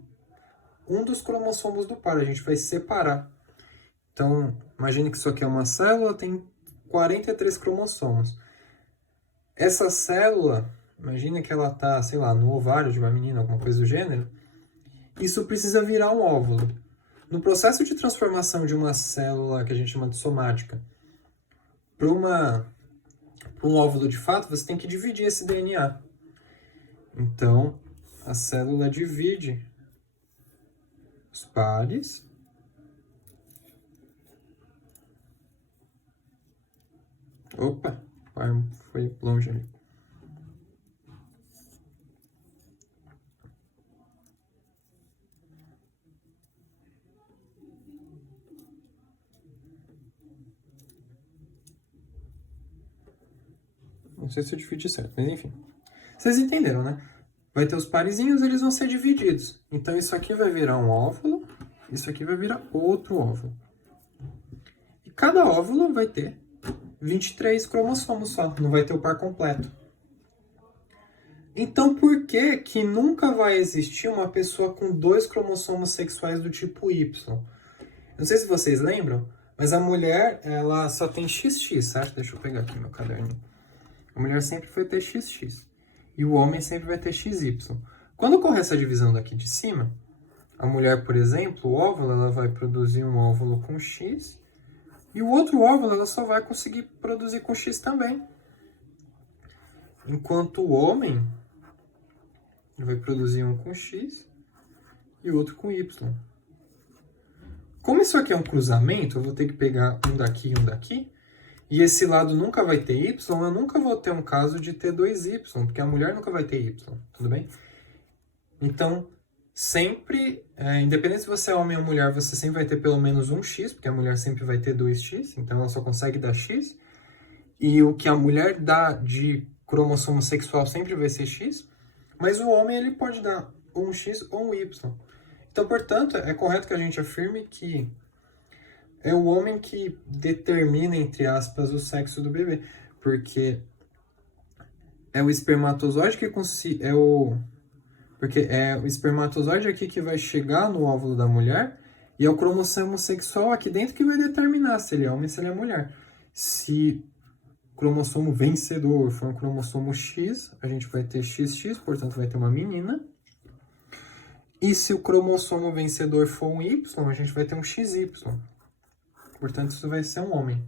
um dos cromossomos do par, a gente vai separar. Então, imagine que isso aqui é uma célula, tem 43 cromossomos. Essa célula, imagine que ela está, sei lá, no ovário de uma menina, alguma coisa do gênero, isso precisa virar um óvulo. No processo de transformação de uma célula que a gente chama de somática para um óvulo de fato, você tem que dividir esse DNA. Então, a célula divide os pares. Opa, o par foi longe ali. Não sei se eu dividi certo, mas enfim. Vocês entenderam, né? Vai ter os parezinhos, eles vão ser divididos. Então, isso aqui vai virar um óvulo, isso aqui vai virar outro óvulo. E cada óvulo vai ter 23 cromossomos só, não vai ter o par completo. Então, por que que nunca vai existir uma pessoa com 2 cromossomos sexuais do tipo Y? Não sei se vocês lembram, mas a mulher, ela só tem XX, certo? Deixa eu pegar aqui meu caderninho. A mulher sempre vai ter XX. E o homem sempre vai ter XY. Quando ocorre essa divisão daqui de cima, a mulher, por exemplo, o óvulo, ela vai produzir um óvulo com X, e o outro óvulo ela só vai conseguir produzir com X também. Enquanto o homem vai produzir um com X e o outro com Y. Como isso aqui é um cruzamento, eu vou ter que pegar um daqui e um daqui, e esse lado nunca vai ter Y, eu nunca vou ter um caso de ter 2Y, porque a mulher nunca vai ter Y, tudo bem? Então, sempre, independente se você é homem ou mulher, você sempre vai ter pelo menos um X, porque a mulher sempre vai ter 2X, então ela só consegue dar X. E o que a mulher dá de cromossomo sexual sempre vai ser X, mas o homem ele pode dar um X ou um Y. Então, portanto, é correto que a gente afirme que é o homem que determina, entre aspas, o sexo do bebê, porque é o espermatozoide que porque é o espermatozoide aqui que vai chegar no óvulo da mulher e é o cromossomo sexual aqui dentro que vai determinar se ele é homem ou se ele é mulher. Se o cromossomo vencedor for um cromossomo X, a gente vai ter XX, portanto vai ter uma menina. E se o cromossomo vencedor for um Y, a gente vai ter um XY. Portanto, isso vai ser um homem.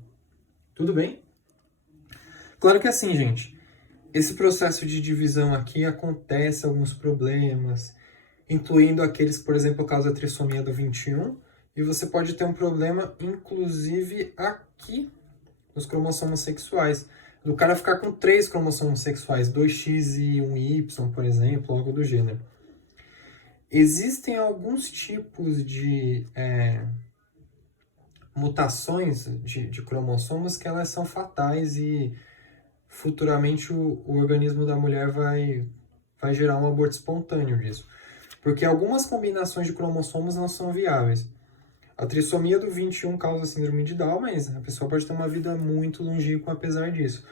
Tudo bem? Claro que assim, gente, esse processo de divisão aqui acontece alguns problemas, incluindo aqueles que, por exemplo, causam a trissomia do 21, e você pode ter um problema, inclusive, aqui, nos cromossomos sexuais. Do cara ficar com 3 cromossomos sexuais, 2X e 1Y, por exemplo, algo do gênero. Existem alguns tipos de mutações de cromossomos que elas são fatais e futuramente o organismo da mulher vai gerar um aborto espontâneo disso. Porque algumas combinações de cromossomos não são viáveis. A trissomia do 21 causa síndrome de Down, mas a pessoa pode ter uma vida muito longínqua apesar disso.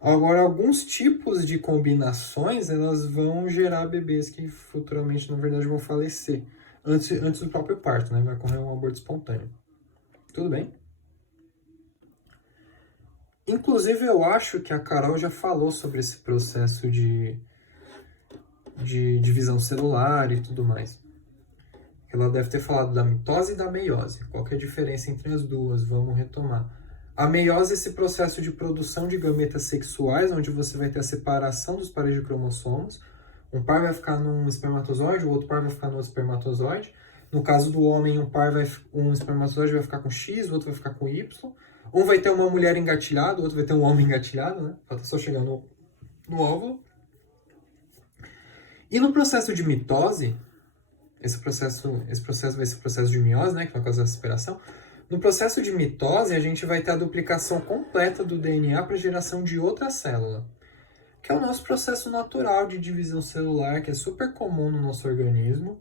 Agora, alguns tipos de combinações, elas vão gerar bebês que futuramente, na verdade, vão falecer. Antes do próprio parto, né? Vai ocorrer um aborto espontâneo. Tudo bem? Inclusive, eu acho que a Carol já falou sobre esse processo de divisão celular e tudo mais. Ela deve ter falado da mitose e da meiose. Qual que é a diferença entre as duas? Vamos retomar. A meiose é esse processo de produção de gametas sexuais, onde você vai ter a separação dos pares de cromossomos. Um par vai ficar num espermatozoide, o outro par vai ficar no outro espermatozoide. No caso do homem, um espermatozoide vai ficar com X, o outro vai ficar com Y. Um vai ter uma mulher engatilhada, o outro vai ter um homem engatilhado, né? Falta só chegar no óvulo. E no processo de mitose, esse processo vai ser o processo de meiose, né? Que vai causar a separação. No processo de mitose, a gente vai ter a duplicação completa do DNA para a geração de outra célula, que é o nosso processo natural de divisão celular, que é super comum no nosso organismo.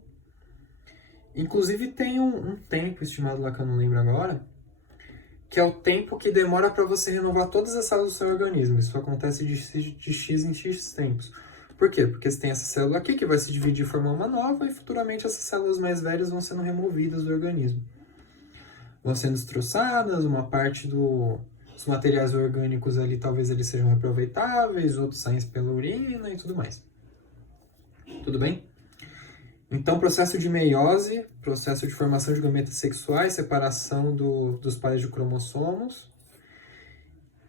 Inclusive tem um tempo estimado lá que eu não lembro agora, que é o tempo que demora para você renovar todas as células do seu organismo. Isso acontece de X em X tempos. Por quê? Porque você tem essa célula aqui que vai se dividir e formar uma nova, e futuramente essas células mais velhas vão sendo removidas do organismo. Vão sendo destroçadas, uma parte dos materiais orgânicos ali talvez eles sejam reaproveitáveis, outros saem pela urina e tudo mais. Tudo bem? Então, processo de meiose, processo de formação de gametas sexuais, separação dos pares de cromossomos.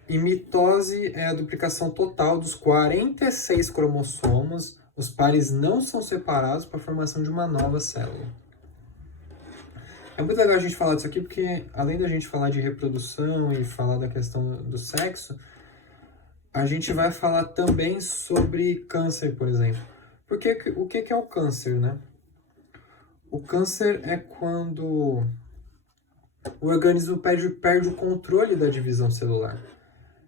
E mitose é a duplicação total dos 46 cromossomos. Os pares não são separados para a formação de uma nova célula. É muito legal a gente falar disso aqui, porque além da gente falar de reprodução e falar da questão do sexo, a gente vai falar também sobre câncer, por exemplo. Porque o que é o câncer, né? O câncer é quando o organismo perde o controle da divisão celular.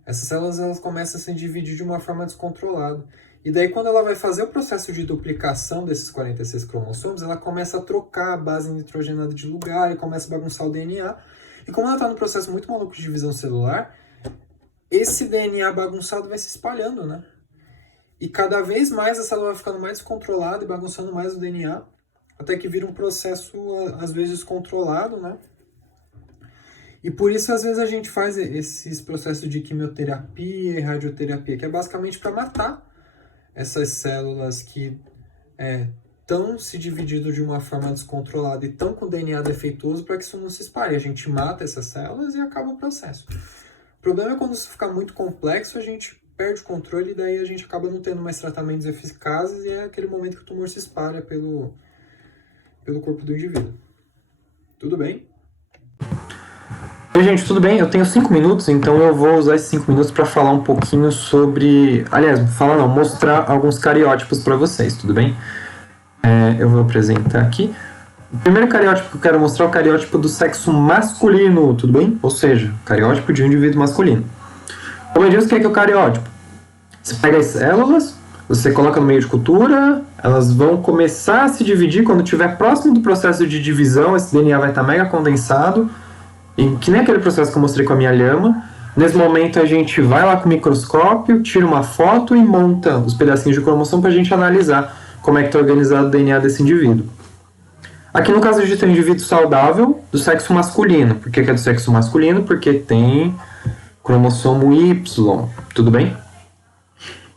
Essas células elas começam a se dividir de uma forma descontrolada. E daí, quando ela vai fazer o processo de duplicação desses 46 cromossomos, ela começa a trocar a base nitrogenada de lugar e começa a bagunçar o DNA. E como ela está num processo muito maluco de divisão celular, esse DNA bagunçado vai se espalhando, né? E cada vez mais a célula vai ficando mais descontrolada e bagunçando mais o DNA, até que vira um processo, às vezes, descontrolado, né? E por isso, às vezes, a gente faz esses processos de quimioterapia e radioterapia, que é basicamente para matar essas células que estão se dividindo de uma forma descontrolada e estão com DNA defeituoso para que isso não se espalhe. A gente mata essas células e acaba o processo. O problema é quando isso fica muito complexo, a gente perde o controle e daí a gente acaba não tendo mais tratamentos eficazes e é aquele momento que o tumor se espalha pelo corpo do indivíduo. Tudo bem? Oi, gente, tudo bem? Eu tenho 5 minutos, então eu vou usar esses 5 minutos para falar um pouquinho sobre... Aliás, mostrar alguns cariótipos para vocês, tudo bem? Eu vou apresentar aqui. O primeiro cariótipo que eu quero mostrar é o cariótipo do sexo masculino, tudo bem? Ou seja, o cariótipo de um indivíduo masculino. Como eu disse, o que é o cariótipo? Você pega as células, você coloca no meio de cultura, elas vão começar a se dividir. Quando estiver próximo do processo de divisão, esse DNA vai estar mega condensado, e que nem aquele processo que eu mostrei com a minha lhama. Nesse momento a gente vai lá com o microscópio, tira uma foto e monta os pedacinhos de cromossomo para a gente analisar como é que está organizado o DNA desse indivíduo. Aqui no caso a gente tem um indivíduo saudável do sexo masculino. Por que é do sexo masculino? Porque tem cromossomo Y, tudo bem?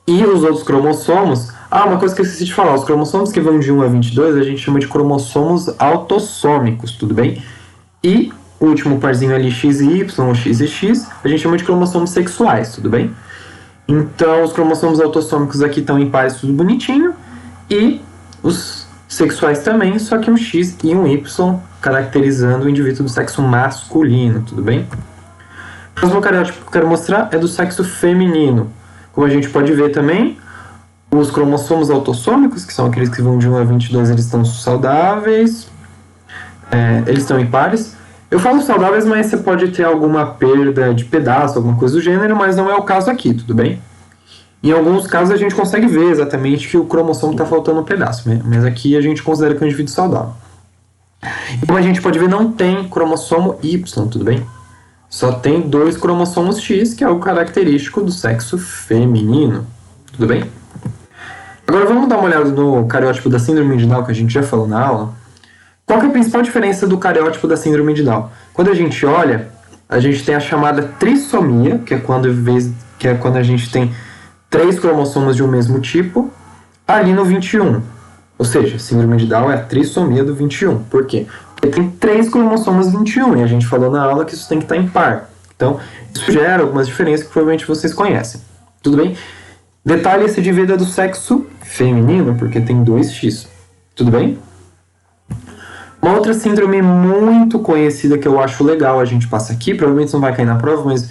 E os outros cromossomos... uma coisa que eu esqueci de falar. Os cromossomos que vão de 1 a 22 a gente chama de cromossomos autossômicos, tudo bem? E o último parzinho ali, X e Y, ou X e X, a gente chama de cromossomos sexuais, tudo bem? Então, os cromossomos autossômicos aqui estão em pares, tudo bonitinho, e os sexuais também, só que um X e um Y, caracterizando o indivíduo do sexo masculino, tudo bem? O próximo cariótipo que eu quero mostrar é do sexo feminino. Como a gente pode ver também, os cromossomos autossômicos, que são aqueles que vão de 1 a 22, eles estão saudáveis, eles estão em pares. Eu falo saudáveis, mas você pode ter alguma perda de pedaço, alguma coisa do gênero, mas não é o caso aqui, tudo bem? Em alguns casos a gente consegue ver exatamente que o cromossomo está faltando um pedaço, né? Mas aqui a gente considera que é um indivíduo saudável. E como a gente pode ver, não tem cromossomo Y, tudo bem? Só tem 2 cromossomos X, que é o característico do sexo feminino, tudo bem? Agora vamos dar uma olhada no cariótipo da síndrome de Down, que a gente já falou na aula. Qual que é a principal diferença do cariótipo da síndrome de Down? Quando a gente olha, a gente tem a chamada trissomia, que é quando a gente tem 3 cromossomos de um mesmo tipo, ali no 21. Ou seja, síndrome de Down é a trissomia do 21. Por quê? Porque tem 3 cromossomos 21, e a gente falou na aula que isso tem que estar em par. Então, isso gera algumas diferenças que provavelmente vocês conhecem. Tudo bem? Detalhe, esse indivíduo é do sexo feminino, porque tem 2x. Tudo bem? Uma outra síndrome muito conhecida que eu acho legal a gente passa aqui, provavelmente não vai cair na prova, mas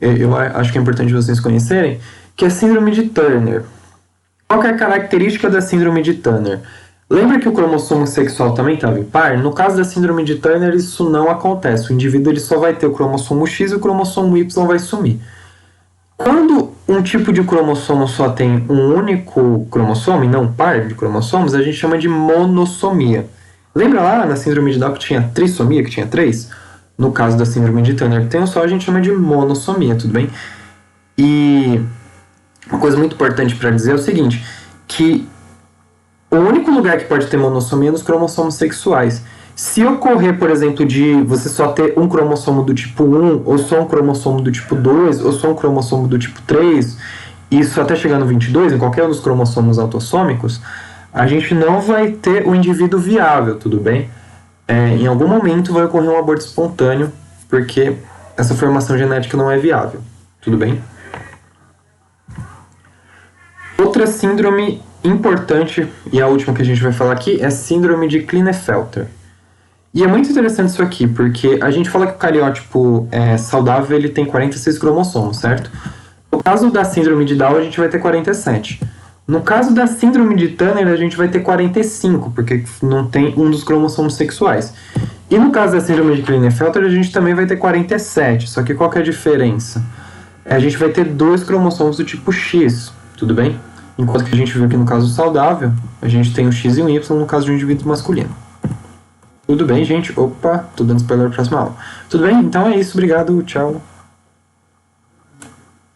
eu acho que é importante vocês conhecerem, que é a síndrome de Turner. Qual que é a característica da síndrome de Turner? Lembra que o cromossomo sexual também estava em par? No caso da síndrome de Turner, isso não acontece. O indivíduo ele só vai ter o cromossomo X e o cromossomo Y vai sumir. Quando um tipo de cromossomo só tem um único cromossomo e não par de cromossomos, a gente chama de monossomia. Lembra lá na síndrome de Down que tinha trissomia, que tinha 3? No caso da síndrome de Turner, que tem um só, a gente chama de monossomia, tudo bem? E uma coisa muito importante para dizer é o seguinte, que o único lugar que pode ter monossomia é nos cromossomos sexuais. Se ocorrer, por exemplo, de você só ter um cromossomo do tipo 1, ou só um cromossomo do tipo 2, ou só um cromossomo do tipo 3, isso até chegar no 22, em qualquer um dos cromossomos autossômicos, a gente não vai ter o indivíduo viável, tudo bem? Em algum momento vai ocorrer um aborto espontâneo, porque essa formação genética não é viável, tudo bem? Outra síndrome importante, e a última que a gente vai falar aqui, é a síndrome de Klinefelter. E é muito interessante isso aqui, porque a gente fala que o cariótipo saudável ele tem 46 cromossomos, certo? No caso da síndrome de Down, a gente vai ter 47. No caso da síndrome de Turner, a gente vai ter 45, porque não tem um dos cromossomos sexuais. E no caso da síndrome de Klinefelter, a gente também vai ter 47, só que qual que é a diferença? A gente vai ter 2 cromossomos do tipo X, tudo bem? Enquanto que a gente viu que no caso saudável, a gente tem o X e o Y no caso de um indivíduo masculino. Tudo bem, gente? Opa, tô dando spoiler pra próxima aula. Tudo bem? Então é isso, obrigado, tchau.